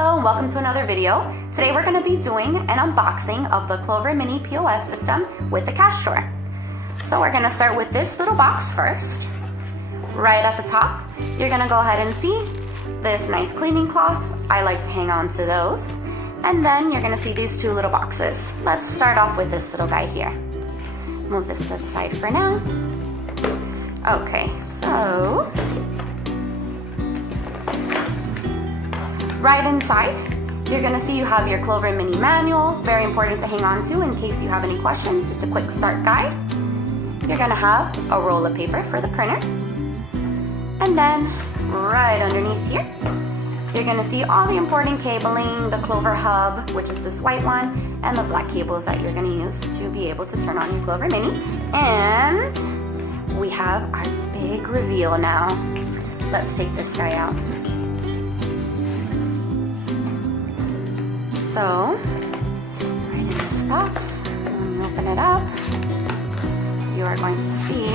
Hello, and welcome to another video. Today we're going to be doing an unboxing of the Clover Mini POS system with the cash drawer. So we're going to start with this little box first. Right at the top, you're going to go ahead and see this nice cleaning cloth. I like to hang on to those. And then you're going to see these two little boxes. Let's start off with this little guy here. Move this to the side for now. Okay, so right inside, you're gonna see you have your Clover Mini manual, very important to hang on to in case you have any questions. It's a quick start guide. You're gonna have a roll of paper for the printer. And then right underneath here, you're gonna see all the important cabling, the Clover hub, which is this white one, and the black cables that you're gonna use to be able to turn on your Clover Mini. And we have our big reveal now. Let's take this guy out. So, right in this box, when you open it up, you are going to see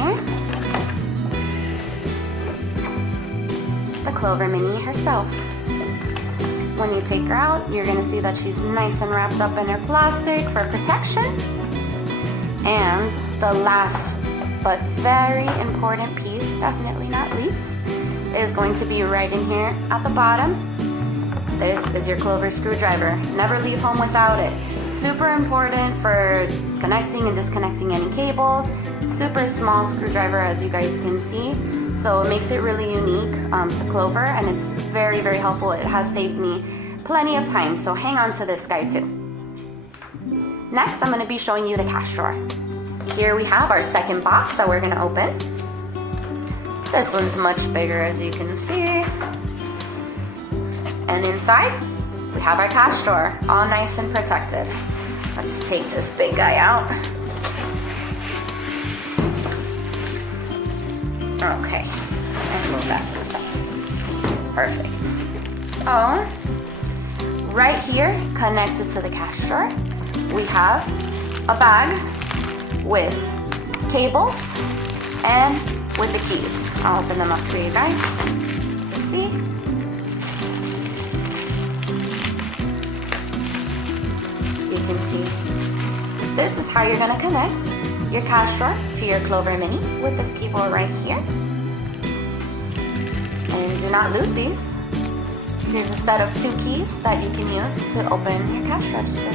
the Clover Mini herself. When you take her out, you're going to see that she's nice and wrapped up in her plastic for protection. And the last but very important piece, definitely not least, is going to be right in here at the bottom. This is your Clover screwdriver. Never leave home without it. Super important for connecting and disconnecting any cables. Super small screwdriver, as you guys can see. So it makes it really unique to Clover, and it's very, very helpful. It has saved me plenty of time, so hang on to this guy too. Next, I'm gonna be showing you the cash drawer. Here we have our second box that we're gonna open. This one's much bigger, as you can see. And inside, we have our cash drawer, all nice and protected. Let's take this big guy out. Okay, and move that to the side. Perfect. So, right here, connected to the cash drawer, we have a bag with cables and with the keys. I'll open them up for you guys to see. You can see this is how you're going to connect your cash drawer to your Clover Mini with this keyboard right here. And do not lose these. Here's a set of 2 keys that you can use to open your cash register.